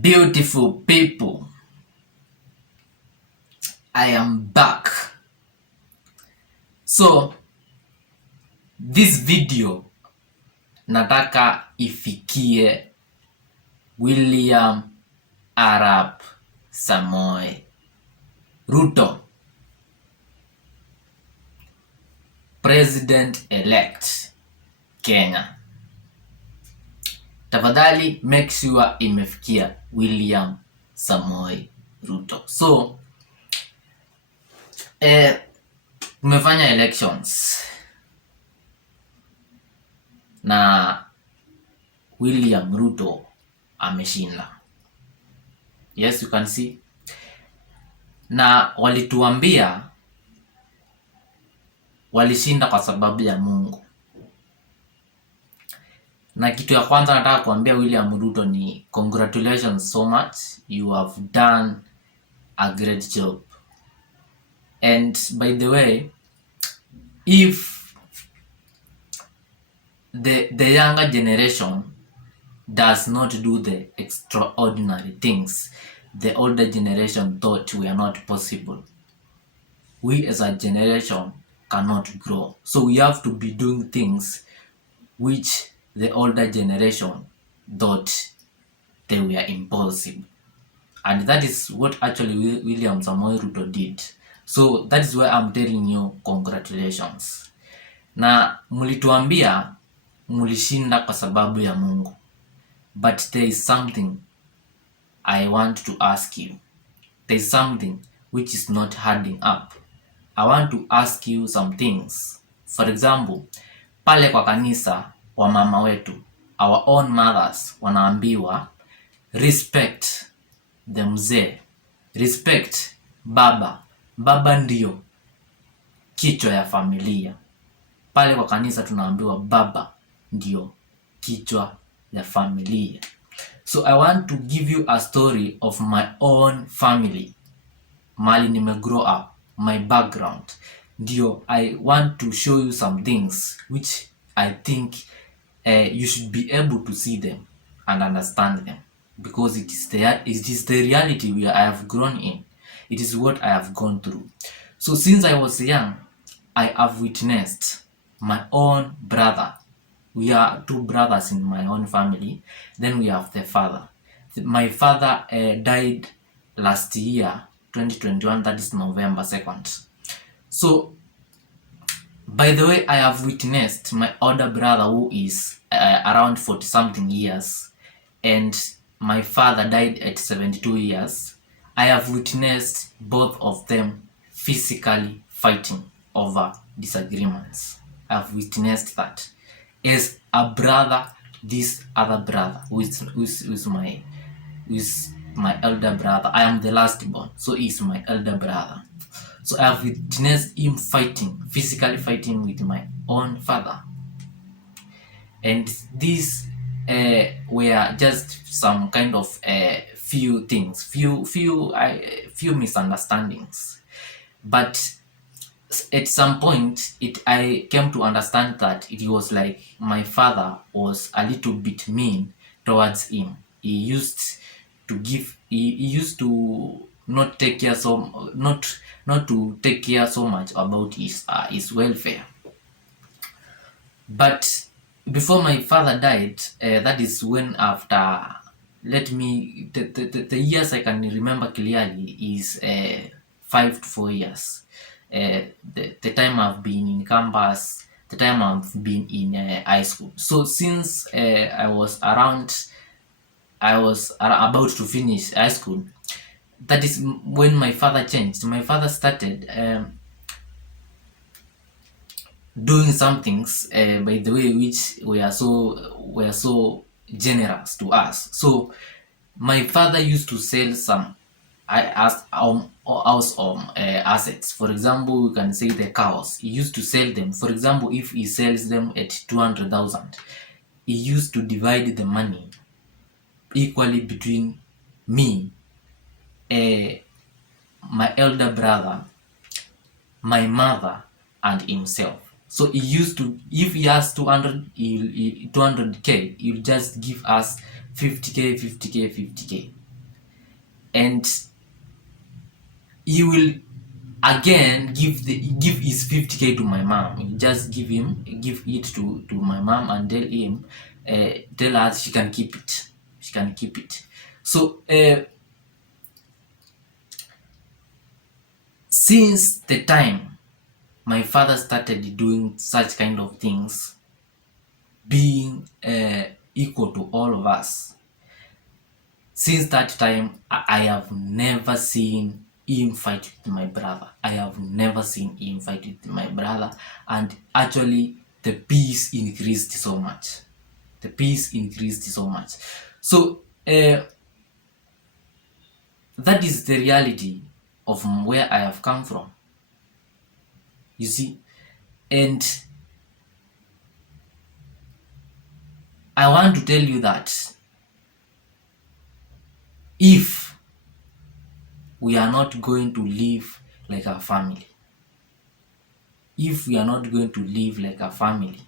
Beautiful people, I am back. So this video nataka ifikie William Arap Samoei Ruto, President elect Kenya. Tafadhali make sure imefikia William Samoei Ruto. So tumefanya elections na William Ruto ameshinda. Yes, you can see. Na walituambia walishinda kwa sababu ya Mungu. Na kitu ya kwanza nataka kuambia William Ruto ni congratulations so much, you have done a great job. And by the way, if the younger generation does not do the extraordinary things the older generation thought were not possible, we as a generation cannot grow. So we have to be doing things which the older generation thought they were impossible. And that is what actually William Samoei Ruto did. So that is why I'm telling you congratulations. Na mulituambia mulishinda kwa sababu ya Mungu. But there is something I want to ask you. There is something which is not adding up. I want to ask you some things. For example, pale kwa kanisa wa mama wetu, our own mothers wanaambiwa respect the mzee, respect baba. Baba ndio kichwa ya familia. Pale kwa kanisa tunaambiwa baba ndio kichwa ya familia. So I want to give you a story of my own family. Mali nime grow up, my background. Ndio I want to show you some things which I think you should be able to see them and understand them, because it is the reality I have grown in. It is what I have gone through. So since I was young, I have witnessed my own brother. We are two brothers in my own family. Then we have the father. My father died last year, 2021, that is November 2nd. So, by the way, I have witnessed my older brother who is around 40 something years, and my father died at 72 years. I have witnessed both of them physically fighting over disagreements. I have witnessed that. As a brother, this other brother who is my elder brother. I am the last born, so he's my elder brother. So I have witnessed him fighting, physically fighting with my own father. And these were just some kind of few things, few misunderstandings. But at some point, I came to understand that it was like my father was a little bit mean towards him. He used to not take care not to take care so much about his welfare. But before my father died, that is when after the years I can remember clearly is 5 to 4 years. The time I've been in campus, the time I've been in high school. So since I was about to finish high school, that is when my father changed. My father started doing some things, by the way, which were so generous to us. So my father used to sell some assets. For example, we can say the cows. He used to sell them. For example, if he sells them at 200,000, he used to divide the money equally between me, my elder brother, my mother, and himself. So he used to, if he has 200k, he'll just give us 50k. and he will again give his 50K to my mom. You just give it to my mom and tell her she can keep it. She can keep it. So since the time my father started doing such kind of things, being equal to all of us, since that time, I have never seen him fight with my brother. I have never seen him fight with my brother, and actually, the peace increased so much. The peace increased so much. So, that is the reality of where I have come from. You see, and I want to tell you that if we are not going to live like a family, if we are not going to live like a family,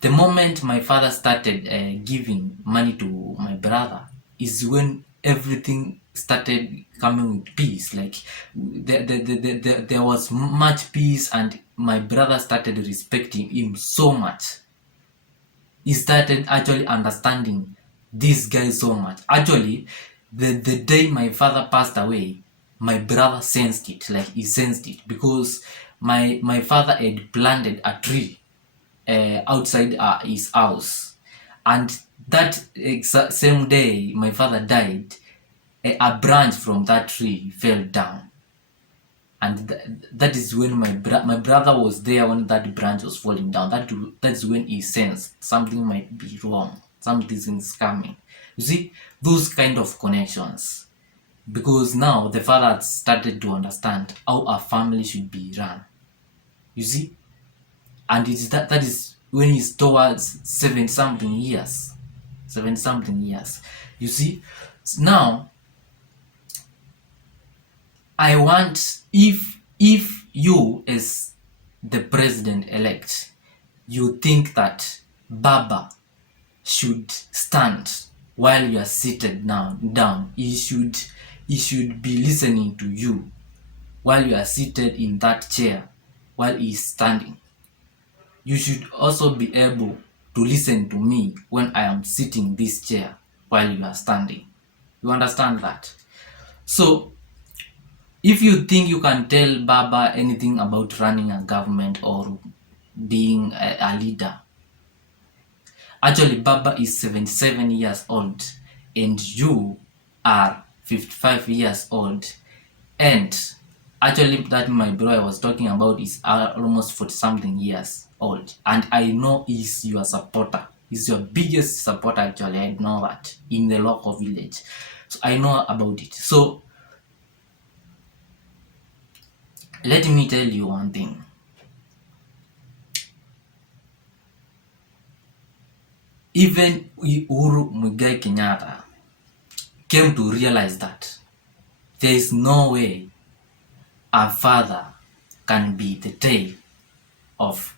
the moment my father started giving money to my brother is when everything started coming with peace. Like there was much peace, and my brother started respecting him so much. He started actually understanding this guy so much. Actually, the day my father passed away, my brother sensed it. Like he sensed it because my father had planted a tree outside his house, and that same day my father died, a branch from that tree fell down, and that is when my brother was there when that branch was falling down. That's when he sensed something might be wrong, something is coming. You see, those kind of connections, because now the father had started to understand how a family should be run. You see, and it's that is when he's towards 70 something years. 70 something years. You see, now I want, if you as the president elect, you think that Baba should stand while you are seated down, he should be listening to you while you are seated in that chair while he is standing. You should also be able to listen to me when I am sitting this chair while you are standing. You understand that? So, if you think you can tell Baba anything about running a government or being a leader, actually Baba is 77 years old and you are 55 years old, and actually that my brother I was talking about is almost 40 something years old, and I know he's your supporter. He's your biggest supporter. Actually, I know that in the local village, so I know about it. So let me tell you one thing. Even Uhuru Kenyatta came to realize that there is no way a father can be the tail of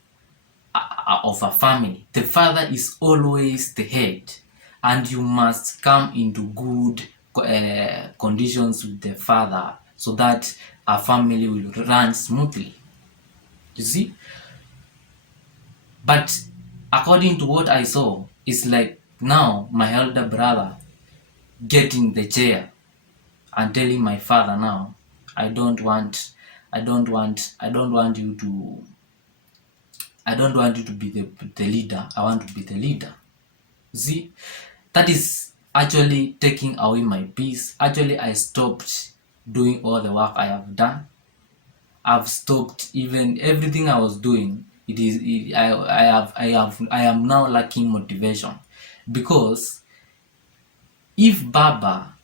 a family. The father is always the head, and you must come into good conditions with the father so that a family will run smoothly. You see? But according to what I saw, it's like now my elder brother getting the chair and telling my father now, I don't want you to be the leader. I want to be the leader. See, that is actually taking away my peace. Actually, I stopped doing all the work I have done. I've stopped even everything I was doing. I am now lacking motivation, because if Baba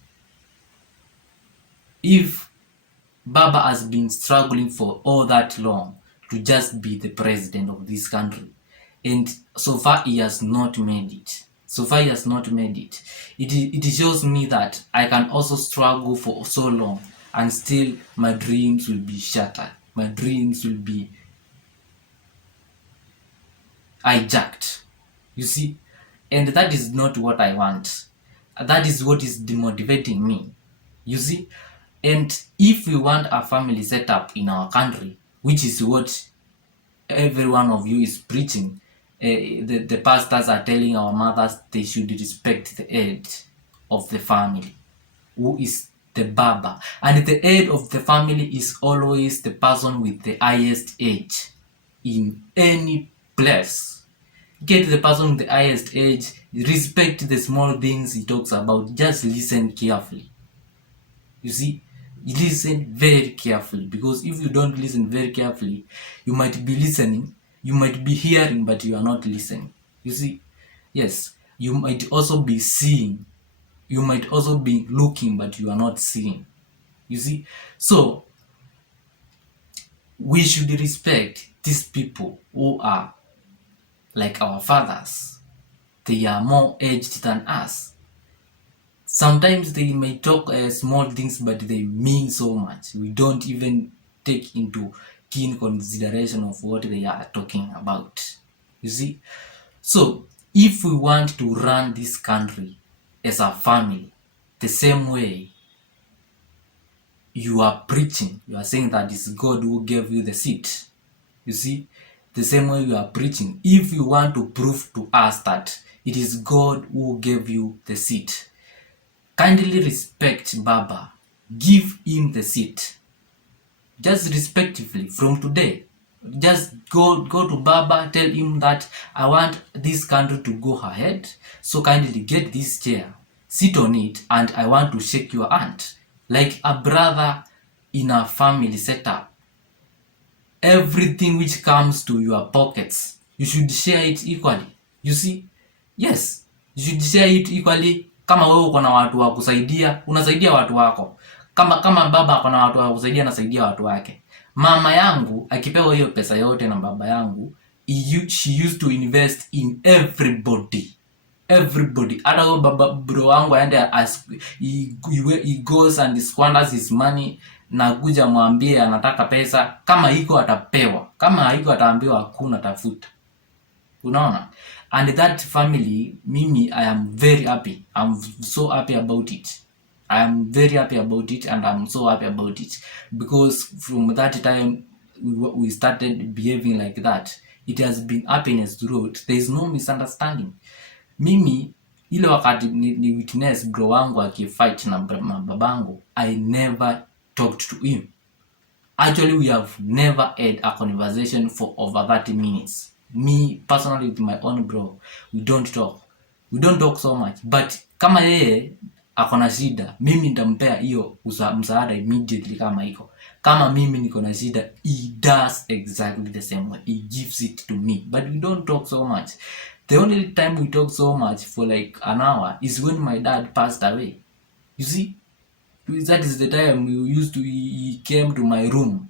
if Baba has been struggling for all that long to just be the president of this country, and so far he has not made it. So far he has not made it. It shows me that I can also struggle for so long and still my dreams will be shattered. My dreams will be hijacked. You see? And that is not what I want. That is what is demotivating me. You see? And if we want a family setup in our country, which is what every one of you is preaching, the pastors are telling our mothers they should respect the head of the family, who is the baba. And the head of the family is always the person with the highest age in any place. Get the person with the highest age, respect the small things he talks about, just listen carefully. You see, listen very carefully, because if you don't listen very carefully, you might be listening, you might be hearing, but you are not listening. You see, yes, you might also be seeing, you might also be looking, but you are not seeing. You see, so we should respect these people who are like our fathers. They are more aged than us. Sometimes they may talk small things, but they mean so much. We don't even take into keen consideration of what they are talking about. You see? So, if we want to run this country as a family, the same way you are preaching, you are saying that it's God who gave you the seat. You see? The same way you are preaching, if you want to prove to us that it is God who gave you the seat, kindly respect Baba. Give him the seat. Just respectively from today. Just go to Baba, tell him that I want this country to go ahead. So kindly get this chair, sit on it, and I want to shake your hand. Like a brother in a family setup. Everything which comes to your pockets, you should share it equally. You see? Yes, you should share it equally. Kama wewe uko na watu wa kusaidia, unasaidia watu wako. Kama baba ako na watu wa kusaidia, anasaidia watu wake. Mama yangu akipewa hiyo pesa yote na baba yangu, she used to invest in everybody. Hata huyo baba bro wangu aende he goes and squanders his money, na kuja mwambie anataka pesa, kama iko atapewa, kama haiko ataambiwa hakuna, tafuta. Unaona? And that family, mimi, I am very happy. I'm so happy about it. I am very happy about it, and I'm so happy about it, because from that time we started behaving like that. It has been happiness throughout. There is no misunderstanding. Mimi ile wakati ni witness bro wangu akifight na babangu, I never talked to him. Actually, we have never had a conversation for over 30 minutes. Me personally with my own bro, we don't talk so much, but kama yeye akona shida, mimi nitampea hiyo msaada immediately. Kama mimi niko na shida, he does exactly the same way. He gives it to me, but we don't talk so much. The only time we talk so much for like an hour is when my dad passed away. You see, that is the time he came to my room,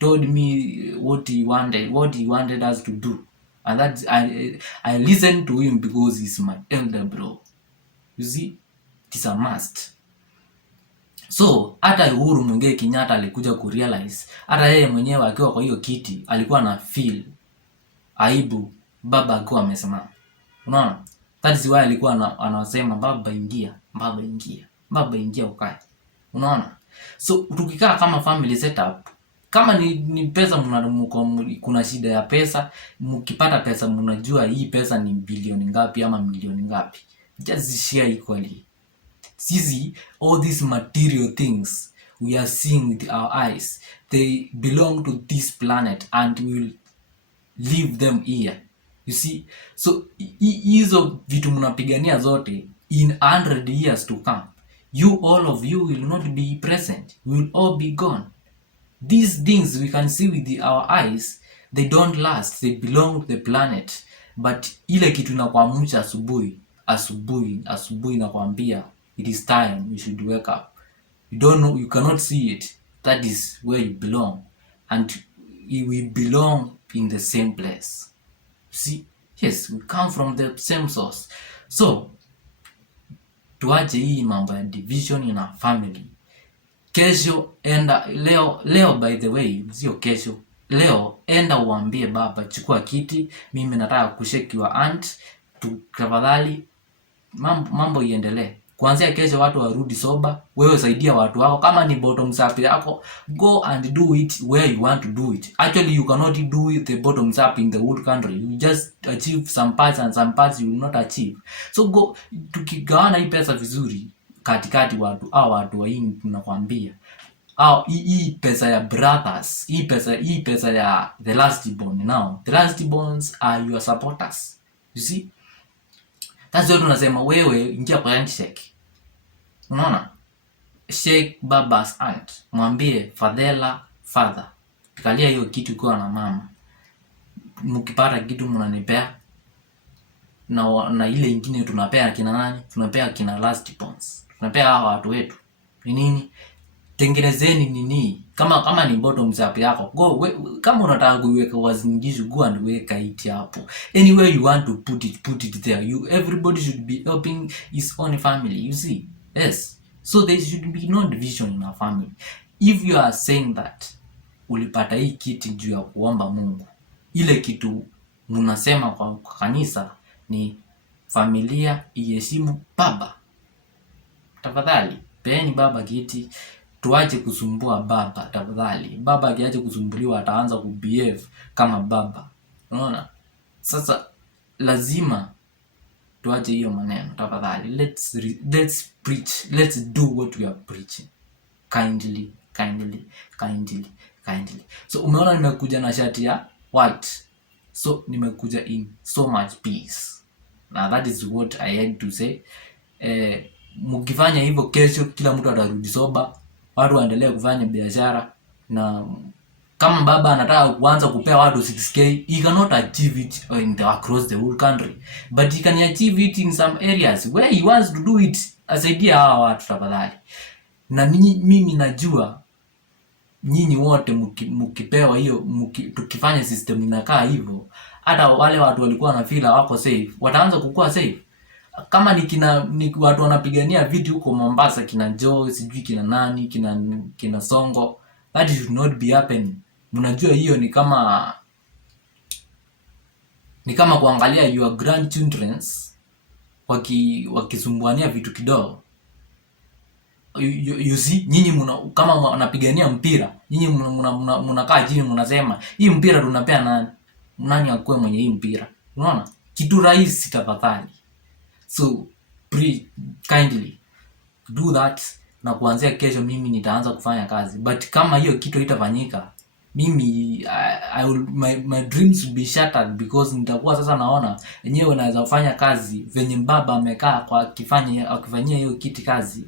told me what he wanted us to do, and that I listened to him because he's my elder bro. You see, it is a must. So hata Uhuru Kenyatta alikuja kurealize, hata yeye mwenyewe akiwa kwa hiyo kiti alikuwa na feel aibu baba akiwa amesimama. Unaona? That is why alikuwa anasema baba ingia ukae. Unaona? So tukikaa kama family setup, kama ni pesa kuna shida ya pesa, mkipata pesa mnajua hii pesa ni bilioni ngapi ama milioni ngapi, just share equally. Sisi, all these material things we are seeing with our eyes, they belong to this planet and we will leave them here. You see, so hizo vitu mnapigania zote, in 100 years to come, all of you will not be present. We will all be gone. These things we can see with our eyes, they don't last, they belong to the planet. But ile kitu inakuamsha asubuhi nakwambia it is time, you should wake up. You don't know, you cannot see it. That is where you belong, and we belong in the same place. See, yes, we come from the same source. So tuache hii mambo ya division in a family. Kesho enda leo by the way, sio kesho, leo enda uambie baba, chukua kiti, mimi nataka kushake your hand, tafadhali mambo iendelee. Kuanzia kesho watu warudi soba, wewe saidia watu wako. Kama ni bottoms up yako, go and do it where you want to do it. Actually, you cannot do it the bottoms up in the whole country. You just achieve some parts and some parts you will not achieve. So go, tukigawana hii pesa vizuri katikati watu watu wa hii tunakwambia. Hii pesa ya brothers, hii pesa ya the last born. Now, the last borns are your supporters. You see? That's why tunasema wewe ingia kwa handshake. Unaona? Shake baba's aunt. Mwambie Fadhela father. Kalia hiyo kitu kwa na mama. Mkipata kitu mnanipea. Na ile ingine tunapea kina nani? Tunapea kina last bonds. Tunapea hawa watu wetu. Ni nini? Tengenezeni nini? Kama ni bottoms up yako, go kama unataka kuweka wazingisho, go and weka it hapo. Anywhere you want to put it there. Everybody should be helping his own family, you see. Yes. So there should be no division in a family. If you are saying that ulipata hii kitu juu ya kuomba Mungu, ile kitu mnasema kwa kanisa ni familia iheshimu baba. Tafadhali, peeni baba kiti. Tuache kusumbua baba tafadhali. Baba akiache kusumbuliwa ataanza kubehave kama baba. Unaona? Sasa lazima tuache hiyo maneno tafadhali. Let's preach. Let's do what we are preaching. Kindly. So umeona nimekuja na shati ya white. So nimekuja in so much peace. Now that is what I had to say. Mkifanya hivyo kesho kila mtu atarudi soba. Watu waendelee kufanya biashara, na kama baba anataka kuanza kupea watu 6k, he cannot achieve it across the whole country, but he can achieve it in some areas where he wants to do it. Asaidia hawa watu tafadhali. Na mimi najua nyinyi wote mkipewa hiyo, tukifanya system inakaa hivyo, hata wale watu walikuwa na feel wako safe wataanza kukua safe. Kama ni watu wanapigania vitu huko Mombasa, kina Joe, sijui kina nani, kina Songo, that should not be happening. Mnajua hiyo ni kama kuangalia your grandchildren wakisumbuania vitu kidogo. You see, nyinyi kama wanapigania mpira, nyinyi mnakaa chini mnasema hii mpira tunapea nani akue mwenye hii mpira. Unaona? Kitu rahisi tafadhali. So kindly do that, na kuanzia kesho mimi nitaanza kufanya kazi. But kama hiyo kitu itafanyika, mimi my dreams will be shattered, because nitakuwa sasa naona yenyewe naweza kufanya kazi venye baba amekaa kwa akifanyia hiyo kiti kazi,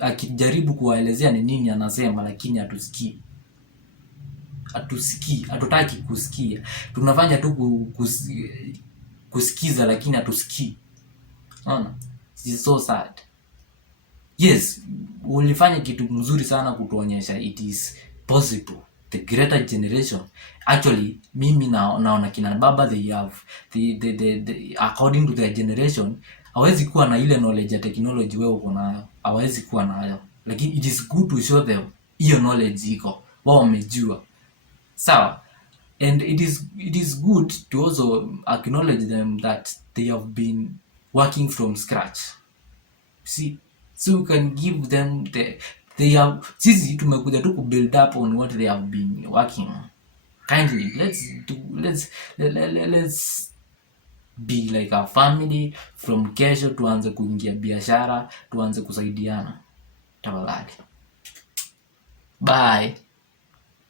akijaribu kuwaelezea ni nini anasema, lakini hatutaki kusikia. Tunafanya tu kusikiza lakini hatusikii. It is so sad. Yes, ulifanya kitu mzuri sana kutuonyesha it is possible. The greater generation. Actually, mimi naona kina baba they have the according to their generation, hawezi kuwa na ile knowledge ya technology wewe uko nayo. Hawezi kuwa nayo. Lakini it is good to show them hiyo knowledge iko. Wao wamejua. Sawa. And it is good to also acknowledge them that they have been working from scratch. See, so you can give them sisi tumekuja tu build up on what they have been working. Kindly, let's be like a family. From kesho tuanze kuingia biashara, tuanze kusaidiana. Tafadhali. Bye.